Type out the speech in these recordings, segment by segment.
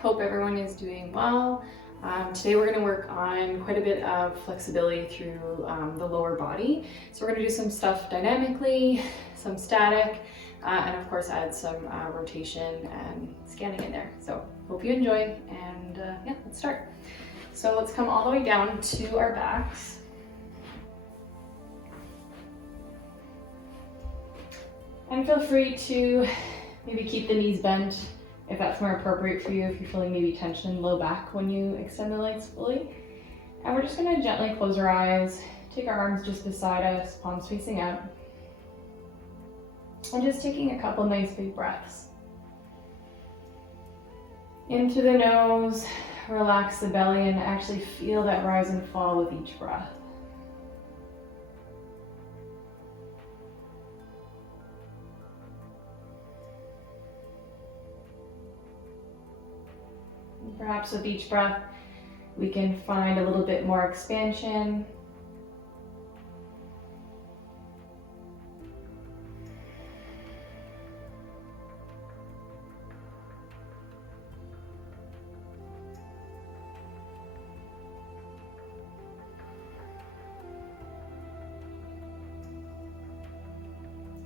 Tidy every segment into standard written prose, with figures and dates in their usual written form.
hope everyone is doing well. Today we're going to work on quite a bit of flexibility through the lower body. So we're going to do some stuff dynamically, some static, and of course add some rotation and scanning in there. So hope you enjoy, and yeah, let's start. So let's come all the way down to our backs. And feel free to maybe keep the knees bent if that's more appropriate for you, if you're feeling maybe tension low back when you extend the legs fully. And we're just gonna gently close our eyes, take our arms just beside us, palms facing out. And just taking a couple nice big breaths. In through the nose, relax the belly and actually feel that rise and fall with each breath. Perhaps with each breath, we can find a little bit more expansion.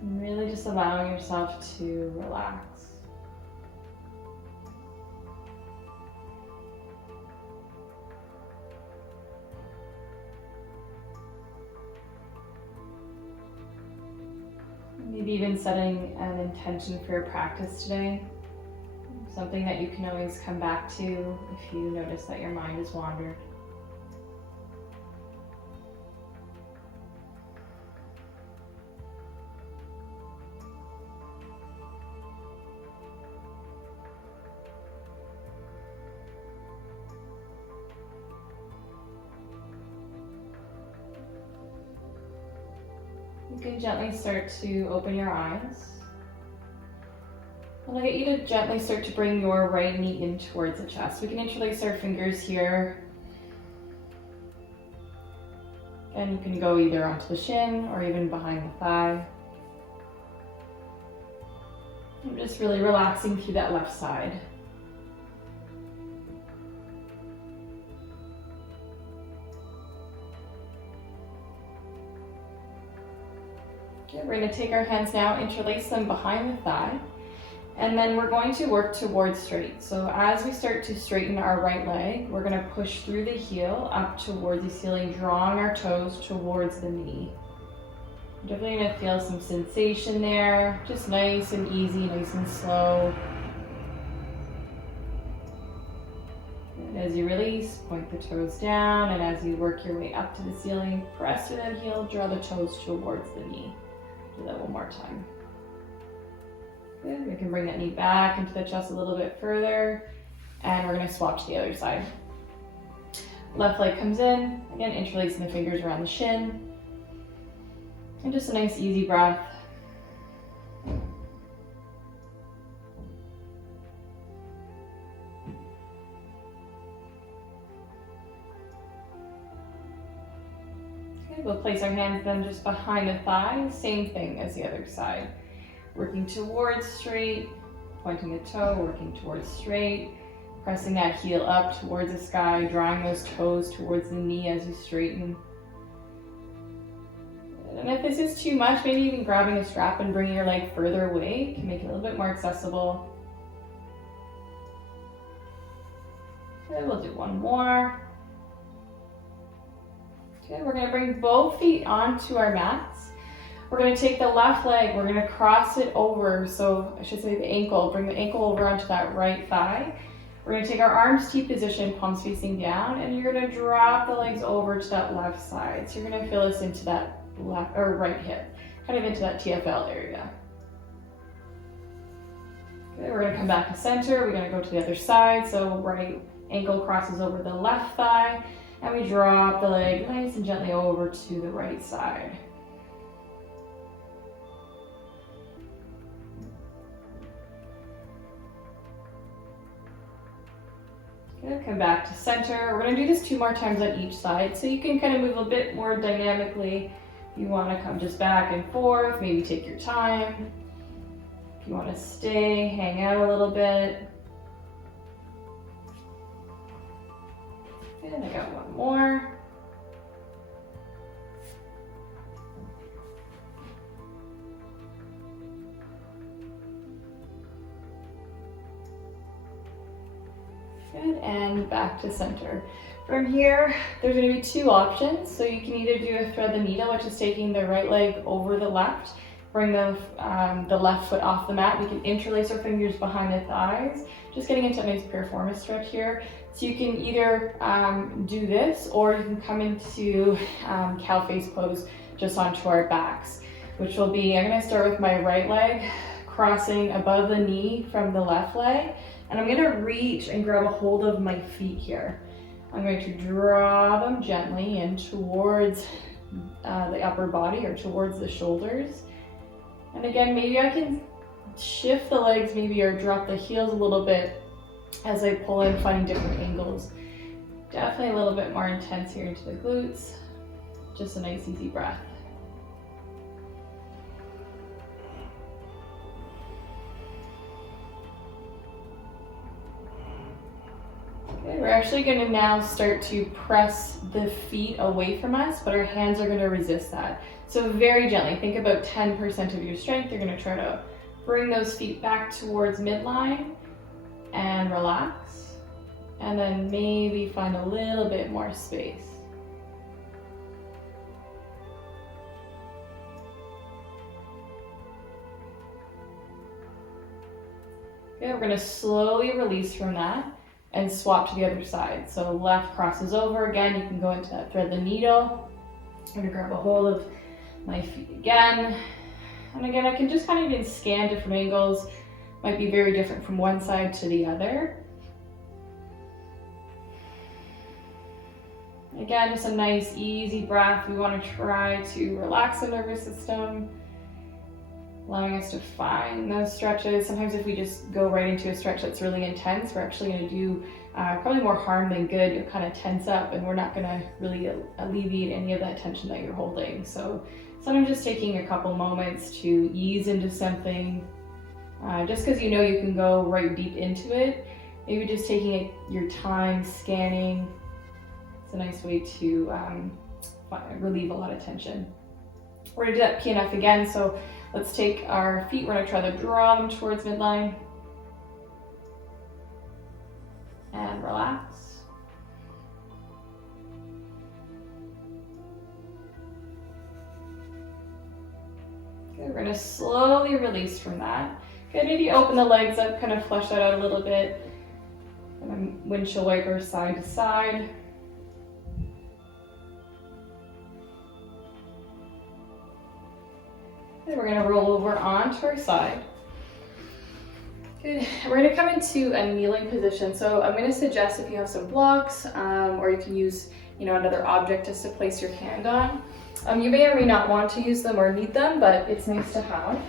And really just allowing yourself to relax. Maybe even setting an intention for your practice today. Something that you can always come back to if you notice that your mind has wandered. You can gently start to open your eyes. And I'll get you to gently start to bring your right knee in towards the chest. We can interlace our fingers here. And you can go either onto the shin or even behind the thigh. I'm just really relaxing through that left side. Okay, we're going to take our hands now, interlace them behind the thigh, and then we're going to work towards straight. So as we start to straighten our right leg, we're going to push through the heel up towards the ceiling, drawing our toes towards the knee. Definitely going to feel some sensation there, just nice and easy, nice and slow. And as you release, point the toes down, and as you work your way up to the ceiling, press through that heel, draw the toes towards the knee. Do that one more time. Good. We can bring that knee back into the chest a little bit further, and we're going to swap to the other side. Left leg comes in, again interlacing the fingers around the shin, and just a nice easy breath. We'll place our hands then just behind the thigh, same thing as the other side. Working towards straight, pointing the toe, working towards straight, pressing that heel up towards the sky, drawing those toes towards the knee as you straighten. And if this is too much, maybe even grabbing a strap and bringing your leg further away can make it a little bit more accessible. Okay, we'll do one more. Okay, we're going to bring both feet onto our mats. We're going to take the left leg, we're going to cross it over, so I should say the ankle, bring the ankle over onto that right thigh. We're going to take our arms T position, palms facing down, and you're going to drop the legs over to that left side. So you're going to feel this into that left or right hip, kind of into that TFL area. Okay, we're going to come back to center, we're going to go to the other side, so right ankle crosses over the left thigh. And we drop the leg nice and gently over to the right side. Okay, come back to center. We're going to do this 2 more times on each side, so you can kind of move a bit more dynamically. If you want to come just back and forth, maybe take your time. If you want to stay, hang out a little bit. And I got one more. Good, and back to center. From here, there's going to be two options. So you can either do a thread the needle, which is taking the right leg over the left, bring the left foot off the mat. We can interlace our fingers behind the thighs, just getting into a nice piriformis stretch here. So you can either do this, or you can come into cow face pose just onto our backs, which will be, I'm going to start with my right leg, crossing above the knee from the left leg. And I'm going to reach and grab a hold of my feet here. I'm going to draw them gently in towards the upper body or towards the shoulders. And again, maybe I can shift the legs maybe or drop the heels a little bit as I pull in, finding different angles. Definitely a little bit more intense here into the glutes. Just a nice easy breath. Okay, we're actually going to now start to press the feet away from us, but our hands are going to resist that. So very gently, think about 10% of your strength. You're going to try to bring those feet back towards midline and relax. And then maybe find a little bit more space. Okay, we're going to slowly release from that and swap to the other side. So left crosses over again. You can go into that thread the needle. I'm gonna grab a hold of my feet again. And again, I can just kind of even scan different angles. Might be very different from one side to the other. Again, just a nice easy breath. We want to try to relax the nervous system, allowing us to find those stretches. Sometimes if we just go right into a stretch that's really intense, we're actually going to do probably more harm than good. You'll kind of tense up and we're not going to really alleviate any of that tension that you're holding. So sometimes just taking a couple moments to ease into something, just because you know you can go right deep into it, maybe just taking your time scanning. It's a nice way to relieve a lot of tension. We're going to do that PNF again. So let's take our feet, we're going to try to draw them towards midline. And relax. Good, we're going to slowly release from that. Good, maybe open the legs up, kind of flush that out a little bit. And then windshield wiper side to side. Then we're going to roll over onto our side. Good. We're going to come into a kneeling position. So I'm going to suggest if you have some blocks, or you can use, another object just to place your hand on. You may or may not want to use them or need them, but it's nice to have.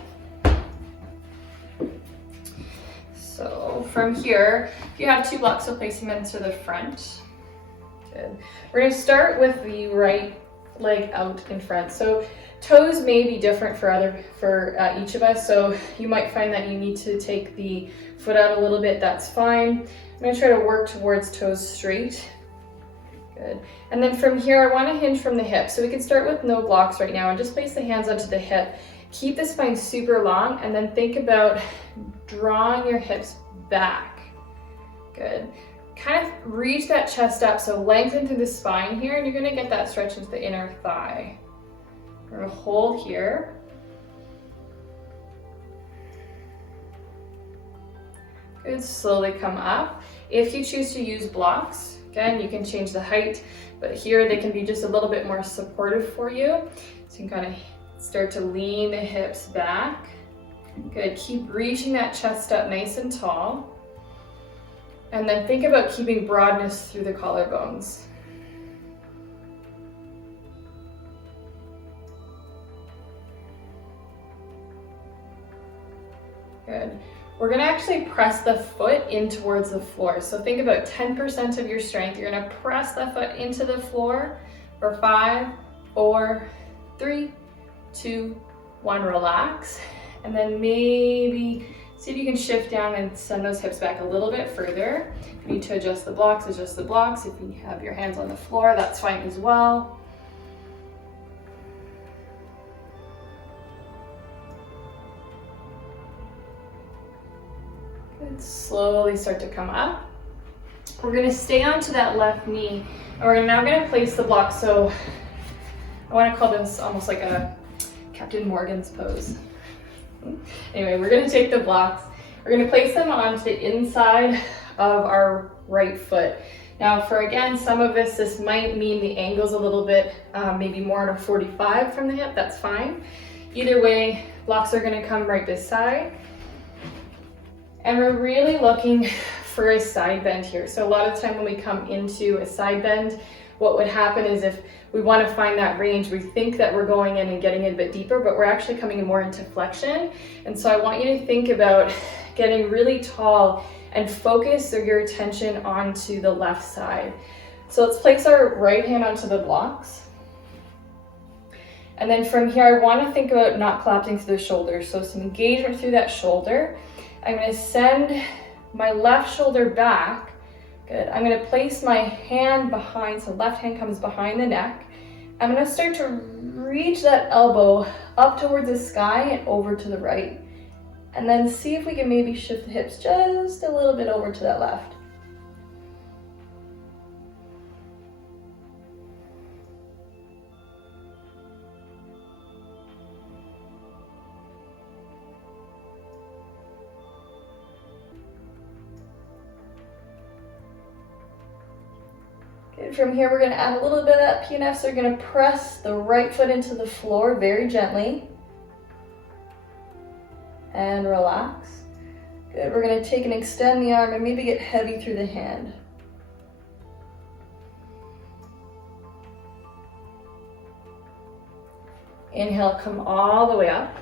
So from here, if you have two blocks, so placing them to the front. Good. We're going to start with the right leg out in front. So toes may be different for each of us, so you might find that you need to take the foot out a little bit. That's fine. I'm going to try to work towards toes straight. Good. And then from here, I want to hinge from the hip. So we can start with no blocks right now and just place the hands onto the hip. Keep the spine super long, and then think about drawing your hips back. Good. Kind of reach that chest up, so lengthen through the spine here, and you're going to get that stretch into the inner thigh. We're going to hold here. Good, slowly come up. If you choose to use blocks, again, you can change the height, but here they can be just a little bit more supportive for you. So you can kind of start to lean the hips back. Good, keep reaching that chest up nice and tall. And then think about keeping broadness through the collarbones. Good. We're going to actually press the foot in towards the floor. So think about 10% of your strength. You're going to press the foot into the floor for 5, 4, 3, 2, 1, relax. And then maybe See if you can shift down and send those hips back a little bit further. If you need to adjust the blocks, adjust the blocks. If you have your hands on the floor, that's fine as well. Good. Slowly start to come up. We're gonna stay onto that left knee, and we're now gonna place the block. So I wanna call this almost like a Captain Morgan's pose. Anyway, we're gonna take the blocks, we're gonna place them onto the inside of our right foot. Now for, again, some of this might mean the angle's a little bit, maybe more at a 45 from the hip, that's fine. Either way, blocks are gonna come right beside. And we're really looking for a side bend here. So a lot of the time when we come into a side bend, what would happen is if we want to find that range, we think that we're going in and getting in a bit deeper, but we're actually coming more into flexion. And so I want you to think about getting really tall and focus your attention onto the left side. So let's place our right hand onto the blocks. And then from here, I want to think about not collapsing through the shoulders. So some engagement through that shoulder. I'm going to send my left shoulder back. Good. I'm going to place my hand behind, so left hand comes behind the neck. I'm going to start to reach that elbow up towards the sky and over to the right. And then see if we can maybe shift the hips just a little bit over to that left. From here, we're going to add a little bit of that PNF, so we're going to press the right foot into the floor very gently. And relax. Good, we're going to take and extend the arm and maybe get heavy through the hand. Inhale, come all the way up.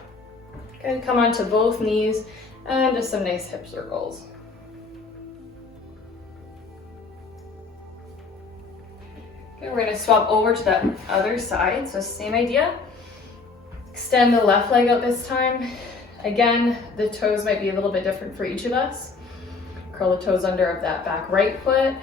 Good, come onto both knees and just some nice hip circles. Okay, we're going to swap over to that other side, so same idea. Extend the left leg out this time. Again, the toes might be a little bit different for each of us. Curl the toes under of that back right foot.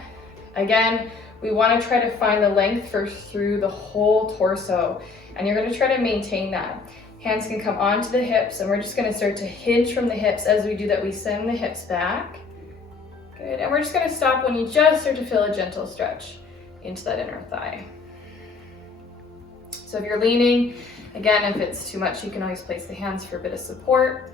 Again, we want to try to find the length through the whole torso, and you're going to try to maintain that. Hands can come onto the hips, and we're just going to start to hinge from the hips. As we do that, we send the hips back. Good, and we're just going to stop when you just start to feel a gentle stretch into that inner thigh. So if you're leaning, again, if it's too much, you can always place the hands for a bit of support.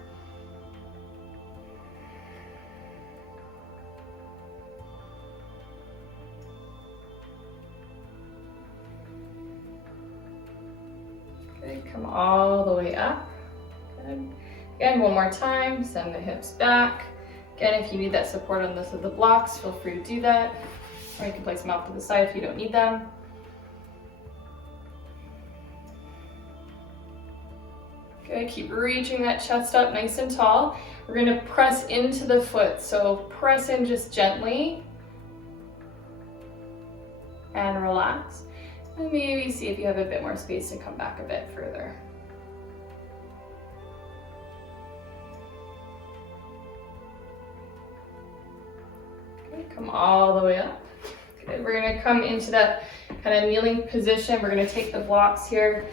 Good, come all the way up. Good. Again, one more time, send the hips back. Again, if you need that support on this of the blocks, feel free to do that. Or you can place them off to the side if you don't need them. Good, keep reaching that chest up nice and tall. We're going to press into the foot, so press in just gently. And relax. And maybe see if you have a bit more space to come back a bit further. Good, come all the way up. Good. We're going to come into that kind of kneeling position. We're going to take the blocks here.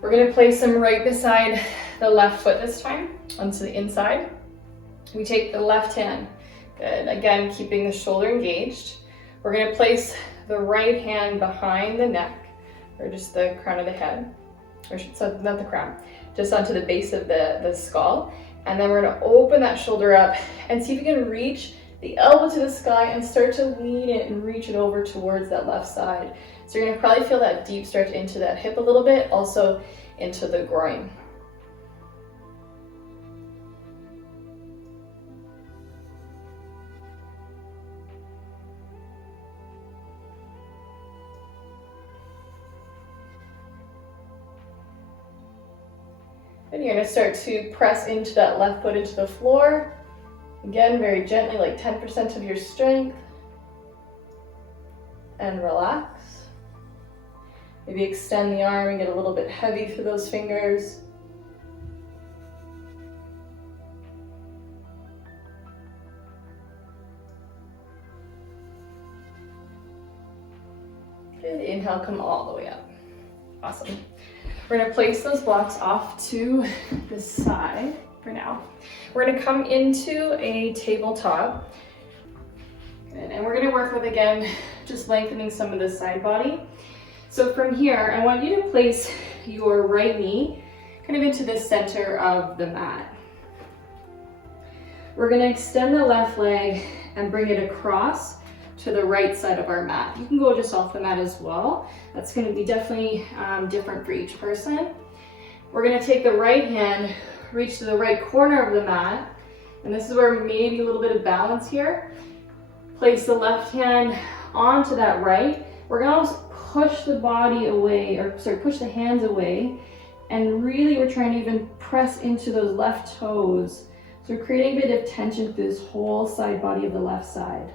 We're going to place them right beside the left foot this time, onto the inside. We take the left hand. Good. Again, keeping the shoulder engaged. We're going to place the right hand behind the neck, or just the crown of the head, or so not the crown, just onto the base of the skull. And then we're going to open that shoulder up and see if you can reach the elbow to the sky and start to lean it and reach it over towards that left side. So you're going to probably feel that deep stretch into that hip a little bit, also into the groin. And you're going to start to press into that left foot into the floor. Again, very gently, like 10% of your strength. And relax. Maybe extend the arm and get a little bit heavy through those fingers. Good, inhale, come all the way up. Awesome. We're gonna place those blocks off to the side for now. We're gonna come into a tabletop. Good. And we're gonna work with, again, just lengthening some of the side body. So from here, I want you to place your right knee kind of into the center of the mat. We're gonna extend the left leg and bring it across to the right side of our mat. You can go just off the mat as well. That's gonna be definitely different for each person. We're gonna take the right hand, reach to the right corner of the mat, and this is where maybe a little bit of balance here. Place the left hand onto that right. We're gonna almost push the body away, or sorry, push the hands away, and really we're trying to even press into those left toes. So we're creating a bit of tension through this whole side body of the left side.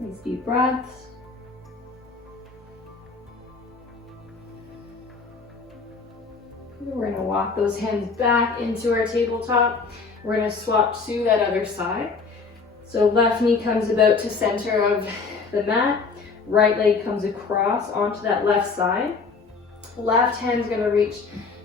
Nice deep breaths. We're gonna walk those hands back into our tabletop. We're gonna swap to that other side. So left knee comes about to center of the mat. Right leg comes across onto that left side. Left hand's gonna reach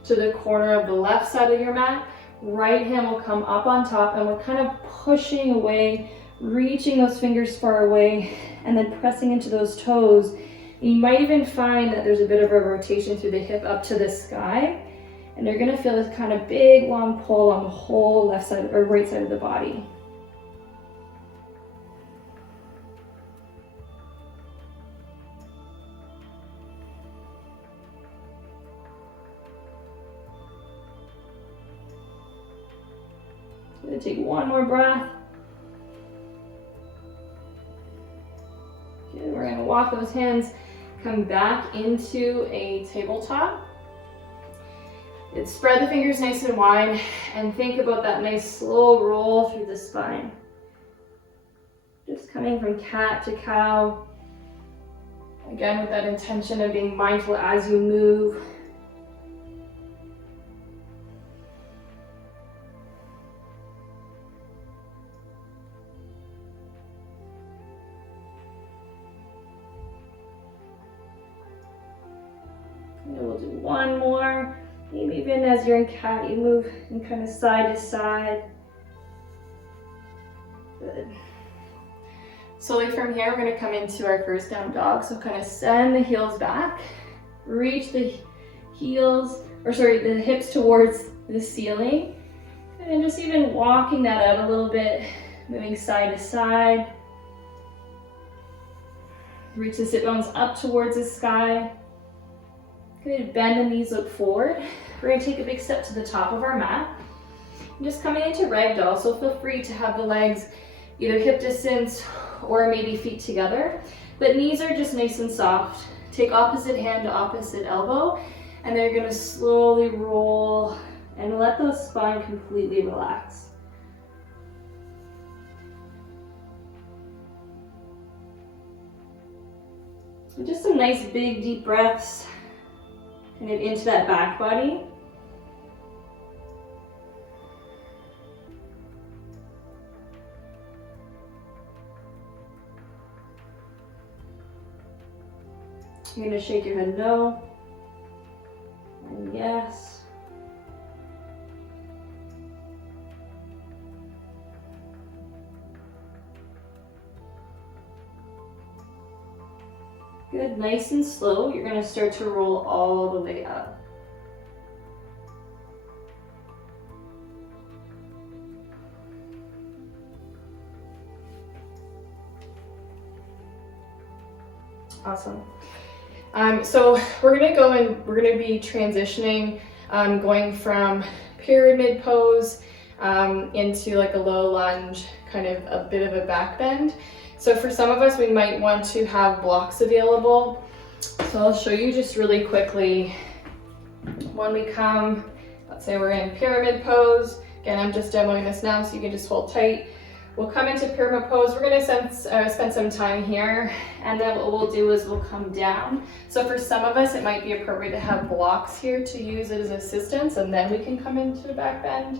to the corner of the left side of your mat. Right hand will come up on top, and we're kind of pushing away, reaching those fingers far away, and then pressing into those toes. And you might even find that there's a bit of a rotation through the hip up to the sky, and you're gonna feel this kind of big long pull on the whole left side or right side of the body. I'm gonna take one more breath. Okay, we're gonna walk those hands, come back into a tabletop. Spread the fingers nice and wide, and think about that nice slow roll through the spine. Just coming from cat to cow. Again, with that intention of being mindful as you move. And we'll do one more. Maybe even as you're in cat, you move and kind of side to side. Good. Slowly from here, we're going to come into our first down dog. So kind of send the heels back, reach the hips towards the ceiling, and then just even walking that out a little bit, moving side to side. Reach the sit bones up towards the sky. Good, bend the knees, look forward. We're gonna take a big step to the top of our mat. I'm just coming into ragdoll, so feel free to have the legs either hip distance or maybe feet together. But knees are just nice and soft. Take opposite hand to opposite elbow, and then you're gonna slowly roll and let the spine completely relax. And just some nice big deep breaths kind of into that back body. You're going to shake your head no, and yes. Good, nice and slow. You're going to start to roll all the way up. Awesome. So we're gonna go and we're gonna be transitioning, going from pyramid pose into like a low lunge, kind of a bit of a back bend. So for some of us, we might want to have blocks available. So I'll show you just really quickly. When we come, let's say we're in pyramid pose. Again, I'm just demoing this now, so you can just hold tight. We'll come into pyramid pose. We're gonna spend some time here, and then what we'll do is we'll come down. So for some of us, it might be appropriate to have blocks here to use it as assistance, and then we can come into a back bend.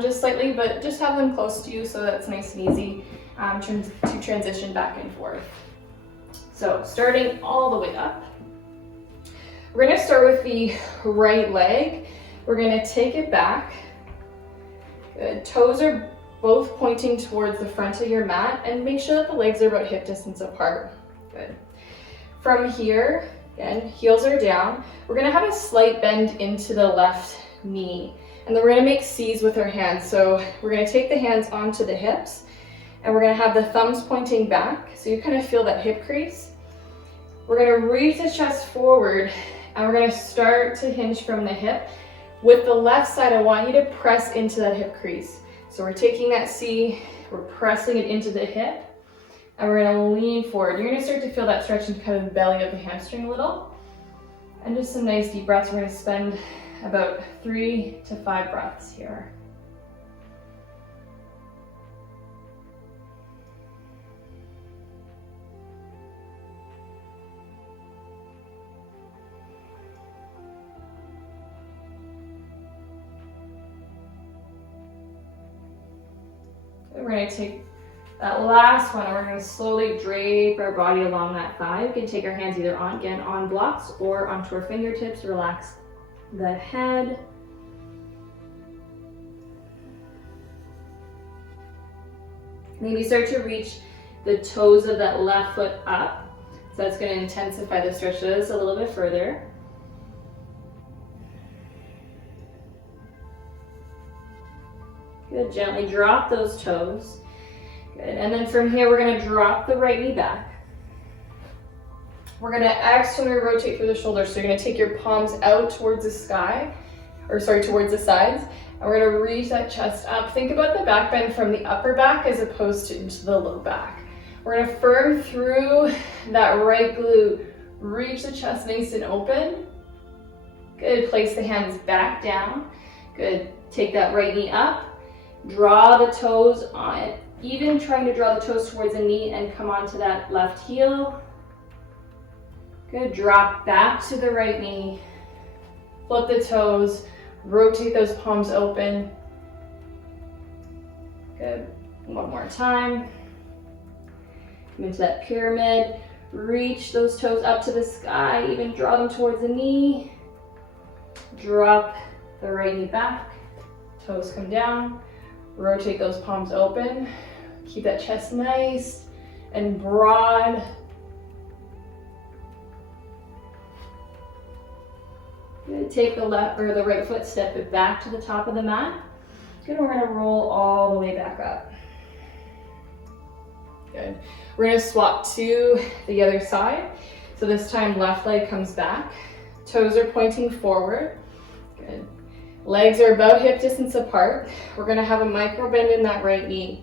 just slightly, but just have them close to you so that's nice and easy to transition back and forth. So starting all the way up, we're gonna start with the right leg. We're gonna take it back. Good. Toes are both pointing towards the front of your mat, and make sure that the legs are about hip distance apart. Good. From here, again, heels are down. We're gonna have a slight bend into the left knee, and then we're gonna make C's with our hands. So we're gonna take the hands onto the hips, and we're gonna have the thumbs pointing back, so you kind of feel that hip crease. We're gonna reach the chest forward, and we're gonna start to hinge from the hip. With the left side, I want you to press into that hip crease. So we're taking that C, we're pressing it into the hip, and we're gonna lean forward. You're gonna start to feel that stretch into kind of the belly of the hamstring a little. And just some nice deep breaths. We're gonna spend about 3 to 5 breaths here. We're going to take that last one and we're going to slowly drape our body along that thigh. We can take our hands either on blocks or onto our fingertips. Relax the head. Maybe start to reach the toes of that left foot up. So that's going to intensify the stretch just a little bit further. Good, gently drop those toes. Good, and then from here we're gonna drop the right knee back. We're gonna externally rotate through the shoulders. So you're gonna take your palms out towards the sky, towards the sides, and we're gonna reach that chest up. Think about the back bend from the upper back as opposed to into the low back. We're gonna firm through that right glute, reach the chest nice and open. Good, place the hands back down. Good, take that right knee up. Draw the toes on, even trying to draw the toes towards the knee and come onto that left heel. Good, drop back to the right knee. Flip the toes, rotate those palms open. Good, one more time. Come into that pyramid, reach those toes up to the sky, even draw them towards the knee. Drop the right knee back, toes come down. Rotate those palms open. Keep that chest nice and broad. Good. Take the left or the right foot, step it back to the top of the mat. Good. We're gonna roll all the way back up. Good. We're gonna swap to the other side. So this time left leg comes back. Toes are pointing forward. Good. Legs are about hip distance apart. We're gonna have a micro bend in that right knee.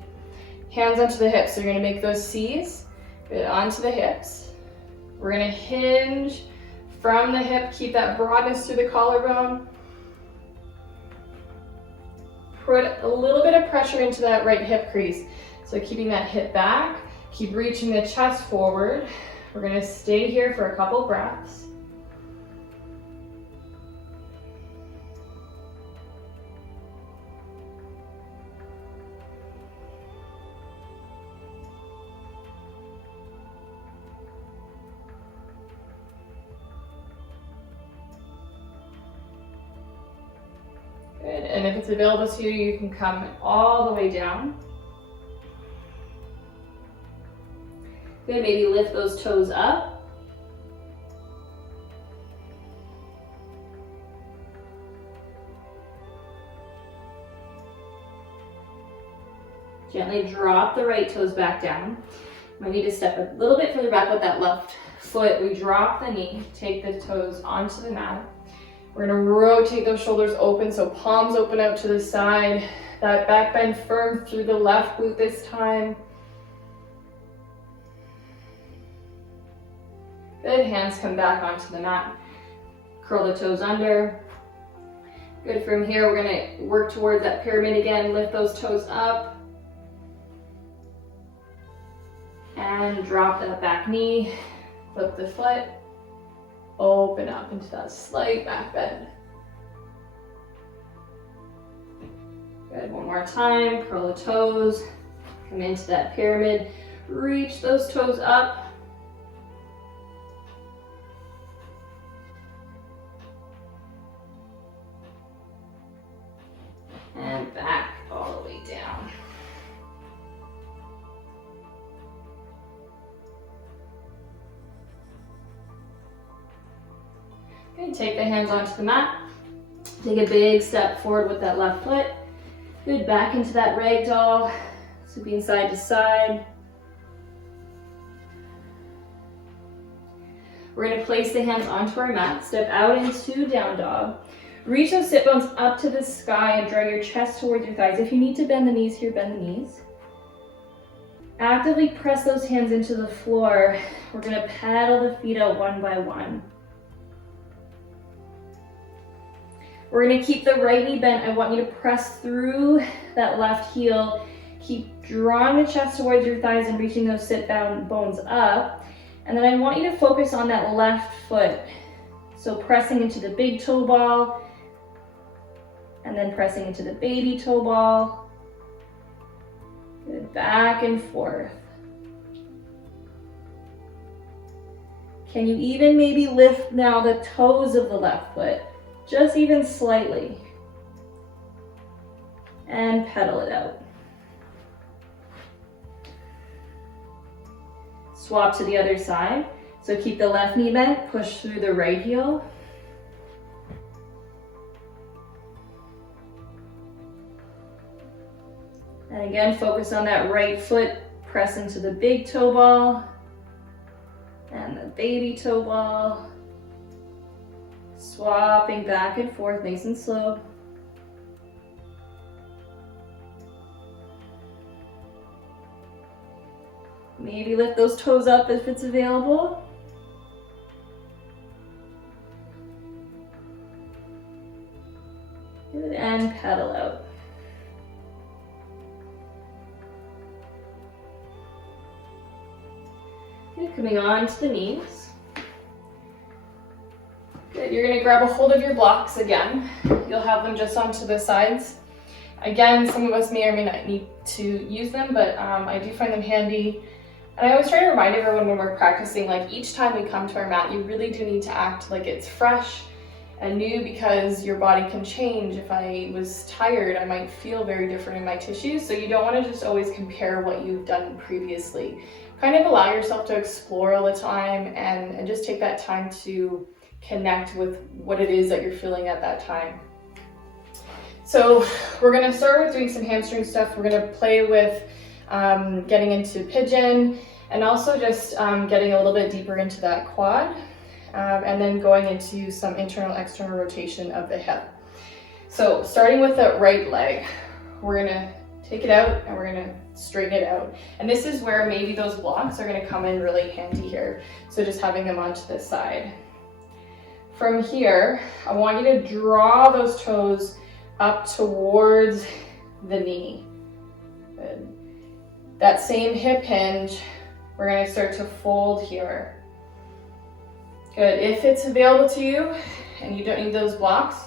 Hands onto the hips. So you're gonna make those C's. Good, onto the hips. We're gonna hinge from the hip. Keep that broadness through the collarbone. Put a little bit of pressure into that right hip crease. So keeping that hip back. Keep reaching the chest forward. We're gonna stay here for a couple breaths. Good, and if it's available to you, you can come all the way down. Good, maybe lift those toes up. Gently drop the right toes back down. Might need to step a little bit further back with that left foot. We drop the knee, take the toes onto the mat. We're gonna rotate those shoulders open, so palms open out to the side. That back bend firm through the left glute this time. Good, hands come back onto the mat. Curl the toes under. Good, from here we're gonna work towards that pyramid again. Lift those toes up. And drop that back knee. Flip the foot. Open up into that slight back bend. Good. more time, curl the toes, come into that pyramid, reach those toes up. And back all the way down. Okay, take the hands onto the mat. Take a big step forward with that left foot. Good, back into that ragdoll, sweeping side to side. We're going to place the hands onto our mat, step out into down dog. Reach those sit bones up to the sky and draw your chest towards your thighs. If you need to bend the knees here, bend the knees. Actively press those hands into the floor. We're going to pedal the feet out one by one. We're going to keep the right knee bent. I want you to press through that left heel. Keep drawing the chest towards your thighs and reaching those sit bones up. And then I want you to focus on that left foot. So pressing into the big toe ball, and then pressing into the baby toe ball. Good, back and forth. Can you even maybe lift now the toes of the left foot? Just even slightly. And pedal it out. Swap to the other side. So keep the left knee bent, push through the right heel. And again, focus on that right foot, press into the big toe ball and the baby toe ball. Swapping back and forth, nice and slow. Maybe lift those toes up if it's available. Good, and pedal out. Good, coming on to the knees. Good, you're gonna grab a hold of your blocks again. You'll have them just onto the sides. Again, some of us may or may not need to use them, but I do find them handy. And I always try to remind everyone when we're practicing, like each time we come to our mat, you really do need to act like it's fresh and new, because your body can change. If I was tired, I might feel very different in my tissues. So you don't want to just always compare what you've done previously. Kind of allow yourself to explore all the time and just take that time to connect with what it is that you're feeling at that time. So we're gonna start with doing some hamstring stuff. We're gonna play with getting into pigeon, and also just getting a little bit deeper into that quad, and then going into some internal external rotation of the hip. So starting with the right leg, we're gonna take it out and we're gonna straighten it out. And this is where maybe those blocks are gonna come in really handy here. So just having them onto this side. From here, I want you to draw those toes up towards the knee. Good. That same hip hinge, we're going to start to fold here. Good. If it's available to you and you don't need those blocks,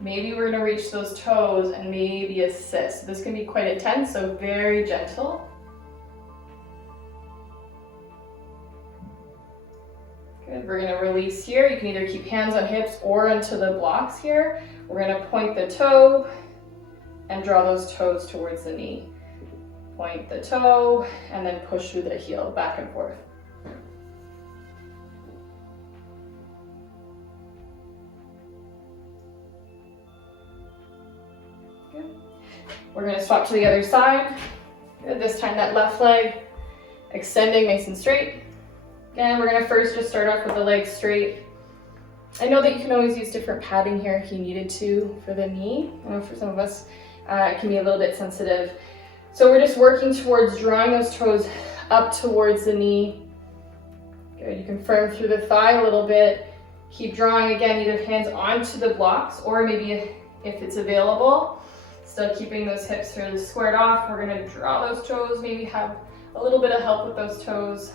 maybe we're going to reach those toes and maybe assist. This can be quite intense, so very gentle. Good. We're going to release here. You can either keep hands on hips or into the blocks here. We're going to point the toe and draw those toes towards the knee. Point the toe and then push through the heel, back and forth. Good. We're going to swap to the other side. Good. This time that left leg extending nice and straight. Again, we're going to first just start off with the legs straight. I know that you can always use different padding here if you needed to for the knee. I know for some of us it can be a little bit sensitive. So we're just working towards drawing those toes up towards the knee. Good, you can firm through the thigh a little bit. Keep drawing again, either hands onto the blocks or maybe if it's available, still keeping those hips fairly squared off. We're gonna draw those toes, maybe have a little bit of help with those toes.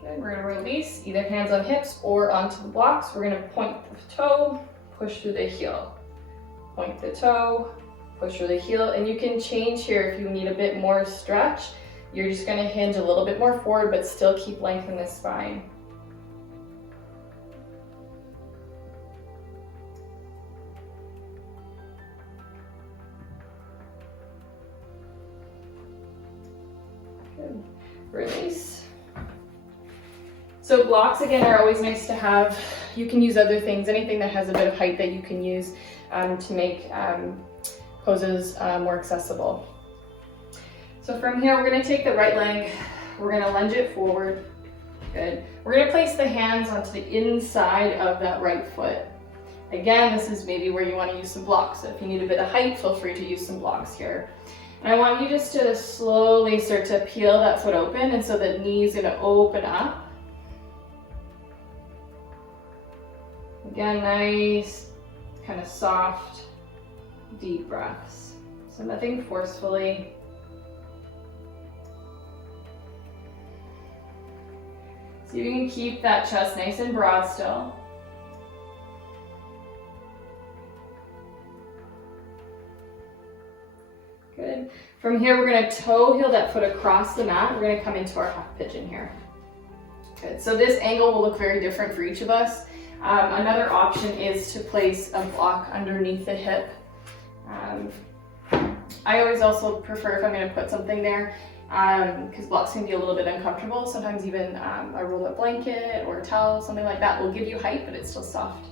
Good. Good, we're gonna release, either hands on hips or onto the blocks. We're gonna point the toe, push through the heel. Point the toe, push through the heel, and you can change here if you need a bit more stretch. You're just gonna hinge a little bit more forward, but still keep length in the spine. Good. Release. So blocks, again, are always nice to have. You can use other things, anything that has a bit of height that you can use to make poses more accessible. So from here, we're gonna take the right leg, we're gonna lunge it forward. Good. We're gonna place the hands onto the inside of that right foot. Again, this is maybe where you wanna use some blocks. So if you need a bit of height, feel free to use some blocks here. And I want you just to slowly start to peel that foot open, and so the knee's gonna open up. Again, nice, kind of soft, deep breaths. So nothing forcefully. So you can keep that chest nice and broad still. Good. From here, we're gonna toe heel that foot across the mat. We're gonna come into our half pigeon here. Good. So this angle will look very different for each of us. Another option is to place a block underneath the hip. I always also prefer if I'm gonna put something there, because blocks can be a little bit uncomfortable. Sometimes even a rolled up blanket or a towel, something like that will give you height, but it's still soft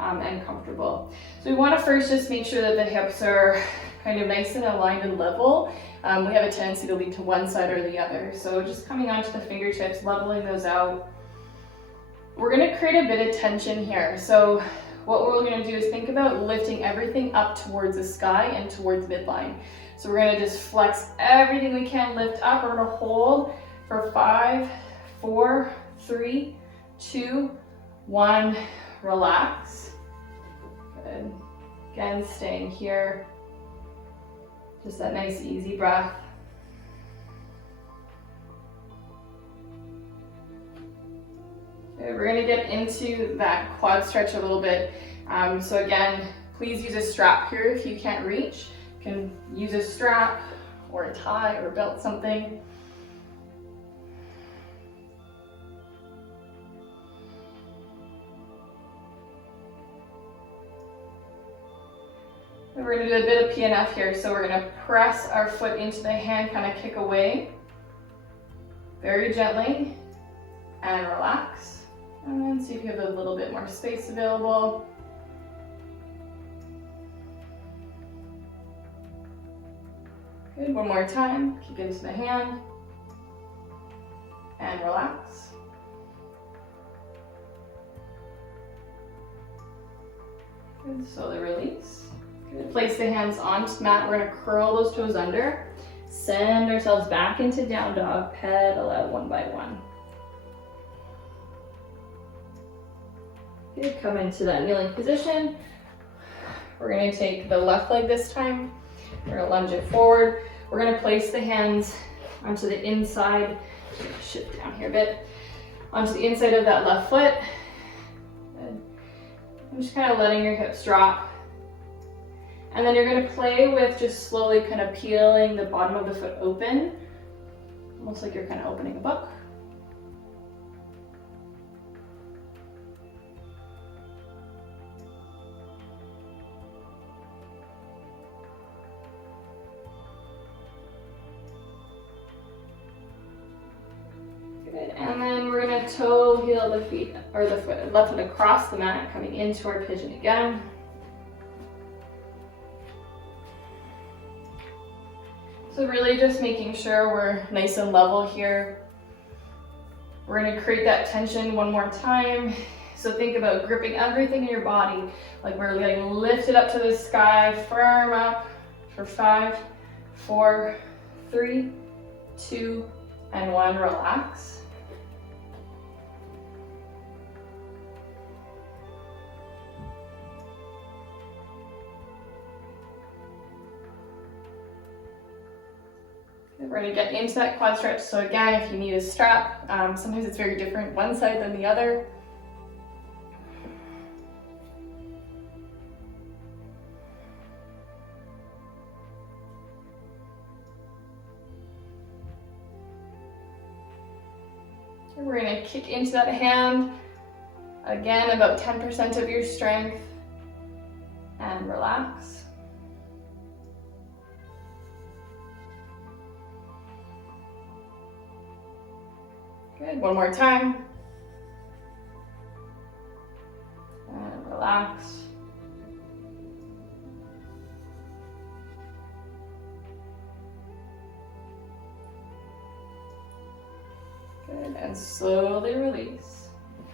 and comfortable. So we wanna first just make sure that the hips are kind of nice and aligned and level. We have a tendency to lean to one side or the other. So just coming onto the fingertips, leveling those out. We're gonna create a bit of tension here. So what we're gonna do is think about lifting everything up towards the sky and towards midline. So we're gonna just flex everything we can, lift up. We're gonna hold for 5, 4, 3, 2, 1, relax. Good. Again, staying here. Just that nice, easy breath. Okay, we're gonna get into that quad stretch a little bit. So again, please use a strap here if you can't reach. You can use a strap or a tie or belt something. And we're gonna do a bit of PNF here. So we're gonna press our foot into the hand, kind of kick away, very gently, and relax. And then see if you have a little bit more space available. Good, one more time. Kick into the hand and relax. Good, slowly release. Good, place the hands onto the mat. We're gonna curl those toes under. Send ourselves back into down dog, pedal out one by one. Good, come into that kneeling position. We're gonna take the left leg this time. We're gonna lunge it forward. We're gonna place the hands onto the inside, shift down here a bit, onto the inside of that left foot. Good. I'm just kind of letting your hips drop. And then you're gonna play with just slowly kind of peeling the bottom of the foot open, almost like you're kind of opening a book. And then we're gonna toe heel the feet, or the foot, left foot across the mat, coming into our pigeon again. So really just making sure we're nice and level here. We're gonna create that tension one more time. So think about gripping everything in your body, like we're getting lifted up to the sky, firm up for 5, 4, 3, 2, and 1, relax. We're gonna get into that quad stretch. So again, if you need a strap, sometimes it's very different one side than the other. And we're gonna kick into that hand. Again, about 10% of your strength, and relax. Good, one more time. And relax. Good, and slowly release.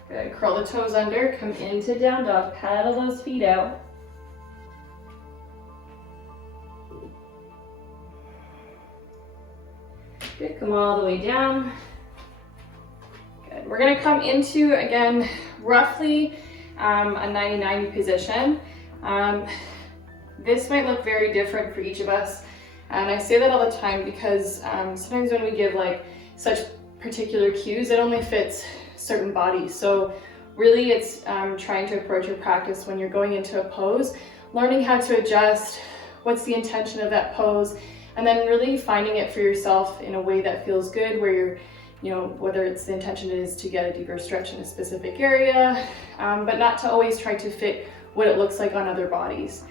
Good, curl the toes under, come into down dog, pedal those feet out. Good, come all the way down. Good, we're gonna come into, again, roughly a 90-90 position. This might look very different for each of us. And I say that all the time because sometimes when we give like such particular cues, it only fits certain bodies. So really it's trying to approach your practice when you're going into a pose, learning how to adjust, what's the intention of that pose, and then really finding it for yourself in a way that feels good, where you're, you know, whether it's the intention is to get a deeper stretch in a specific area, but not to always try to fit what it looks like on other bodies.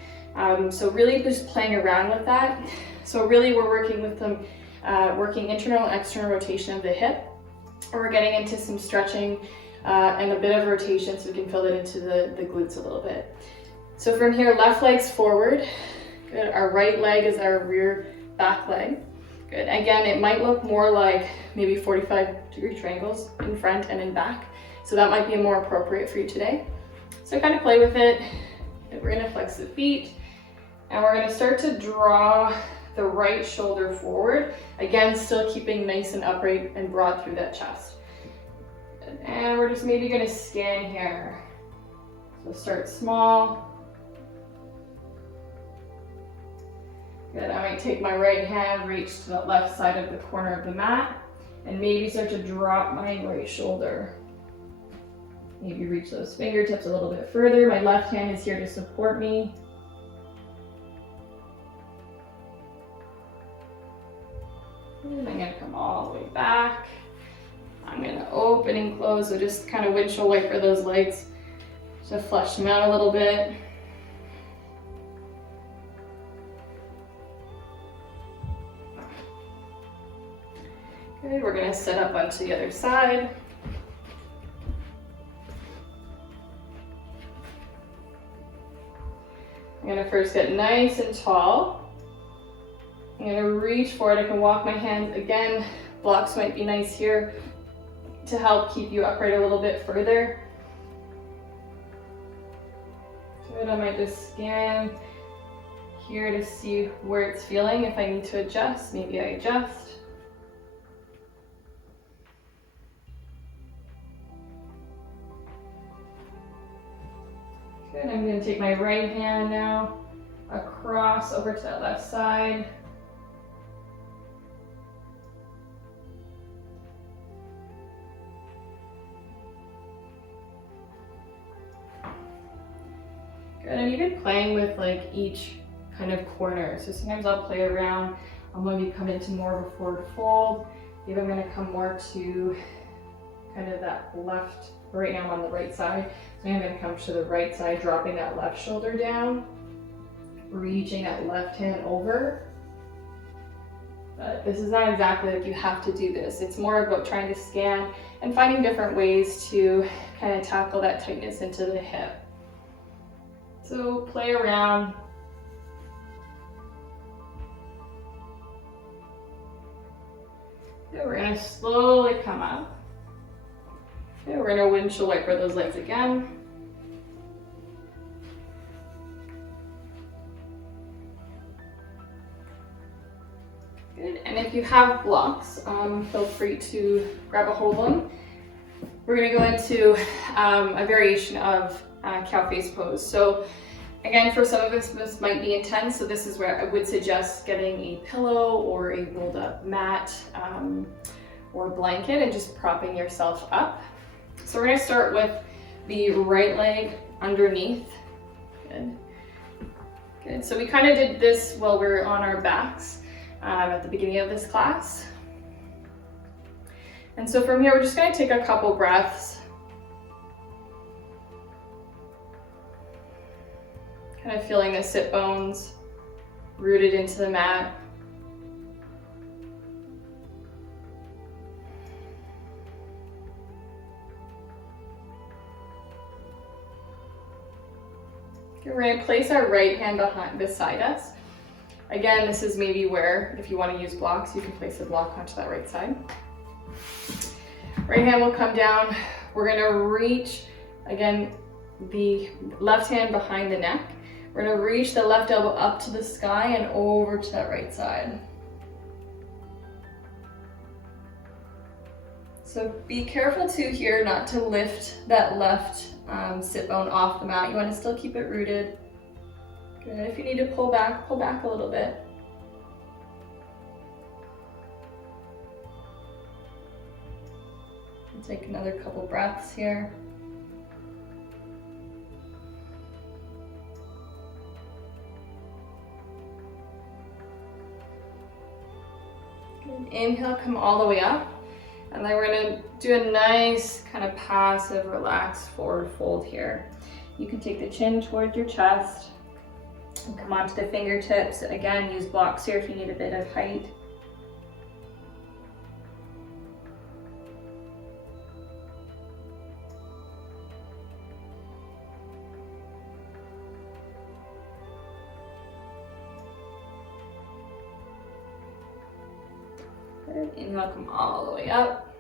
So really just playing around with that. So really we're working with them, working internal and external rotation of the hip. Or we're getting into some stretching and a bit of rotation so we can fill it into the glutes a little bit. So from here, left leg's forward. Good. Our right leg is our rear back leg. Good. Again, it might look more like maybe 45-degree triangles in front and in back. So that might be more appropriate for you today. So kind of play with it. Good. We're gonna flex the feet and we're gonna start to draw the right shoulder forward. Again, still keeping nice and upright and broad through that chest. Good. And we're just maybe gonna scan here. So start small. Good, I might take my right hand, reach to the left side of the corner of the mat, and maybe start to drop my right shoulder. Maybe reach those fingertips a little bit further. My left hand is here to support me. And I'm gonna come all the way back. I'm gonna open and close, so just kind of windshield wiper those legs to flush them out a little bit. Good, we're gonna set up onto the other side. I'm gonna first get nice and tall. I'm gonna reach forward. I can walk my hands. Again, blocks might be nice here to help keep you upright a little bit further. Good, I might just scan here to see where it's feeling. If I need to adjust, maybe I adjust. Good, I'm going to take my right hand now across over to that left side. Good, and even playing with like each kind of corner. So sometimes I'll play around. I'll maybe come into more of a forward fold. Maybe I'm going to come more to kind of that left. Right now I'm on the right side. So I'm going to come to the right side, dropping that left shoulder down, reaching that left hand over. But this is not exactly like you have to do this. It's more about trying to scan and finding different ways to kind of tackle that tightness into the hip. So play around. Okay, we're going to slowly come up. Okay, we're going to windshield wiper those legs again. Good, and if you have blocks, feel free to grab a hold of them. We're going to go into a variation of cow face pose. So Again, for some of us, this might be intense, so this is where I would suggest getting a pillow or a rolled up mat or blanket and just propping yourself up. So we're gonna start with the right leg underneath. Good. Good. So we kind of did this while we were on our backs at the beginning of this class. And so from here, we're just gonna take a couple breaths. Kind of feeling the sit bones rooted into the mat. Okay, we're going to place our right hand beside us. Again, this is maybe where, if you want to use blocks, you can place a block onto that right side. Right hand will come down. We're going to reach, again, the left hand behind the neck. We're going to reach the left elbow up to the sky and over to that right side. So be careful too here not to lift that left sit bone off the mat. You want to still keep it rooted. Good. If you need to pull back a little bit. Take another couple breaths here. Good. Inhale, come all the way up. And then we're gonna do a nice kind of passive, relaxed forward fold here. You can take the chin towards your chest and come onto the fingertips. Again, use blocks here if you need a bit of height. Good. Inhale, come all the way up.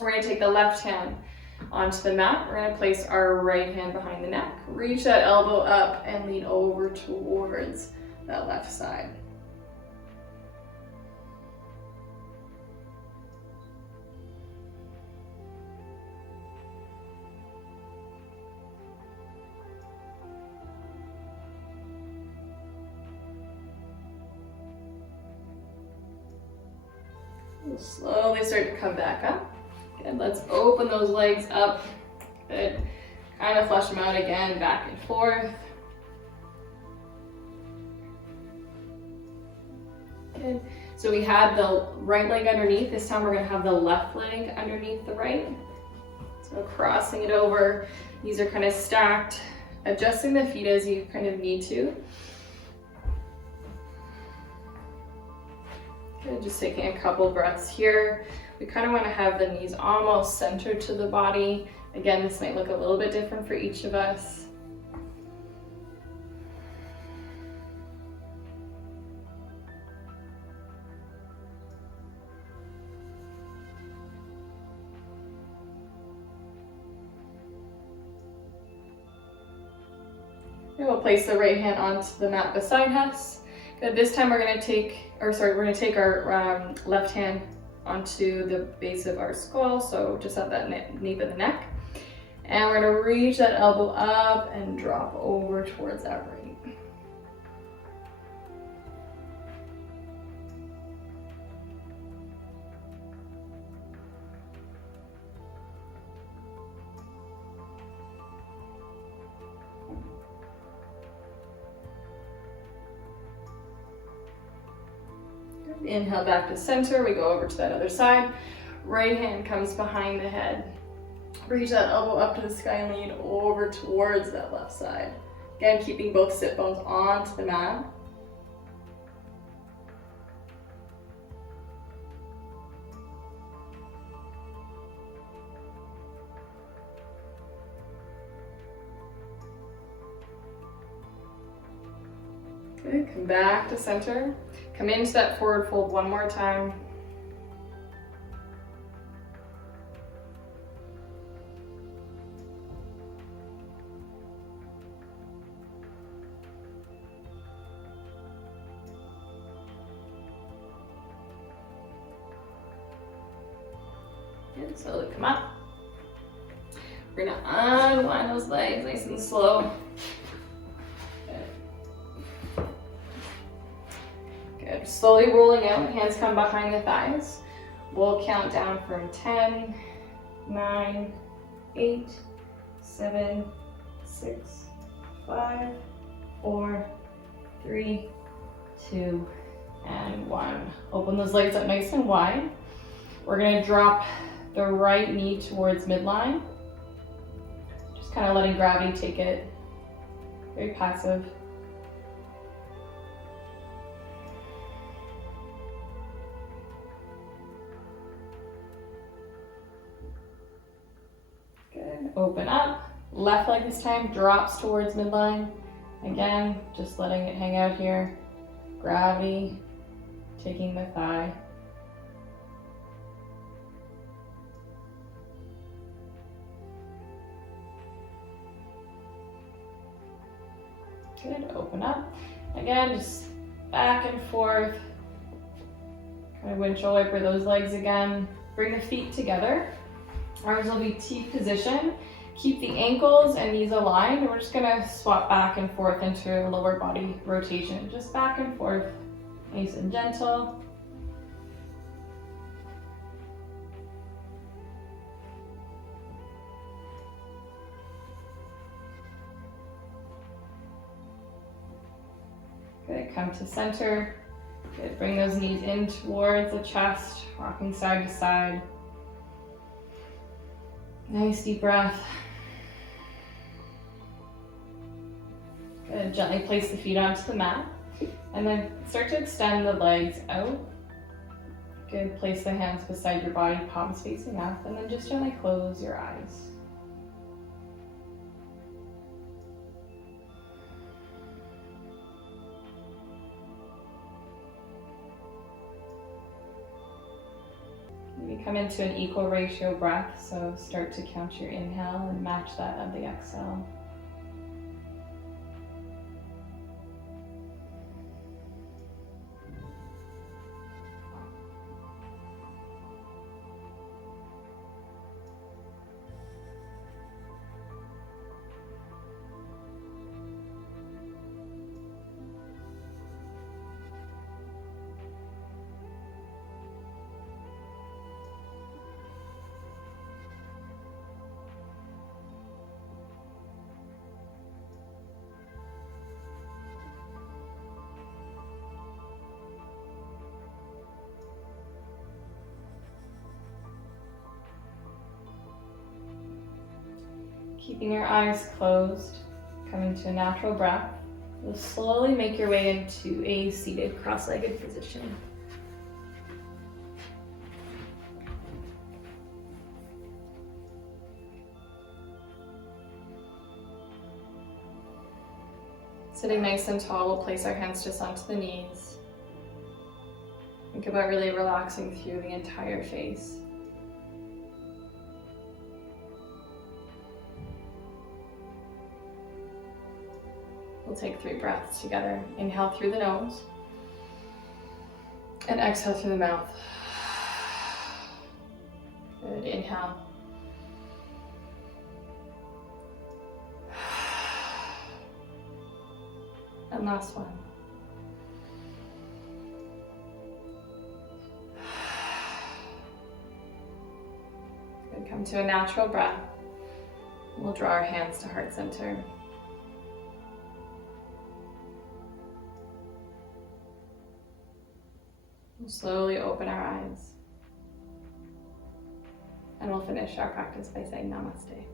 We're going to take the left hand onto the mat. We're going to place our right hand behind the neck. Reach that elbow up and lean over towards that left side. We'll slowly start to come back up. Good, let's open those legs up. Good, kind of flush them out again, back and forth. Good, so we had the right leg underneath. This time we're gonna have the left leg underneath the right. So crossing it over, these are kind of stacked, adjusting the feet as you kind of need to. Good, just taking a couple breaths here. We kind of want to have the knees almost centered to the body. Again, this might look a little bit different for each of us. And we'll place the right hand onto the mat beside us. Good, this time we're going to take our left hand onto the base of our skull, so just at that nape of the neck. And we're going to reach that elbow up and drop over towards that right. Inhale back to center, we go over to that other side. Right hand comes behind the head. Reach that elbow up to the sky and lean over towards that left side. Again, keeping both sit bones onto the mat. Good, come back to center. Come into that forward fold one more time. Good, slowly come up. We're gonna unwind those legs nice and slow. Good. Slowly rolling out, hands come behind the thighs. We'll count down from 10, 9, 8, 7, 6, 5, 4, 3, 2, and 1. Open those legs up nice and wide. We're gonna drop the right knee towards midline. Just kind of letting gravity take it. Very passive. Good. Open up. Left leg this time drops towards midline. Again, just letting it hang out here. Gravity taking the thigh. Good. Open up. Again, just back and forth. Kind of windshield wiper those legs again. Bring the feet together. Arms will be T position. Keep the ankles and knees aligned. We're just gonna swap back and forth into a lower body rotation. Just back and forth, nice and gentle. Good, come to center. Good, bring those knees in towards the chest, rocking side to side. Nice deep breath. Good, gently place the feet onto the mat. And then start to extend the legs out. Good, place the hands beside your body, palms facing up, and then just gently close your eyes. Maybe come into an equal ratio breath, so start to count your inhale and match that of the exhale. Keeping your eyes closed, coming to a natural breath. You'll slowly make your way into a seated cross-legged position. Sitting nice and tall, we'll place our hands just onto the knees. Think about really relaxing through the entire face. We'll take 3 breaths together. Inhale through the nose and exhale through the mouth. Good. Inhale. And last one. Good. Come to a natural breath. We'll draw our hands to heart center. We'll slowly open our eyes. And we'll finish our practice by saying namaste.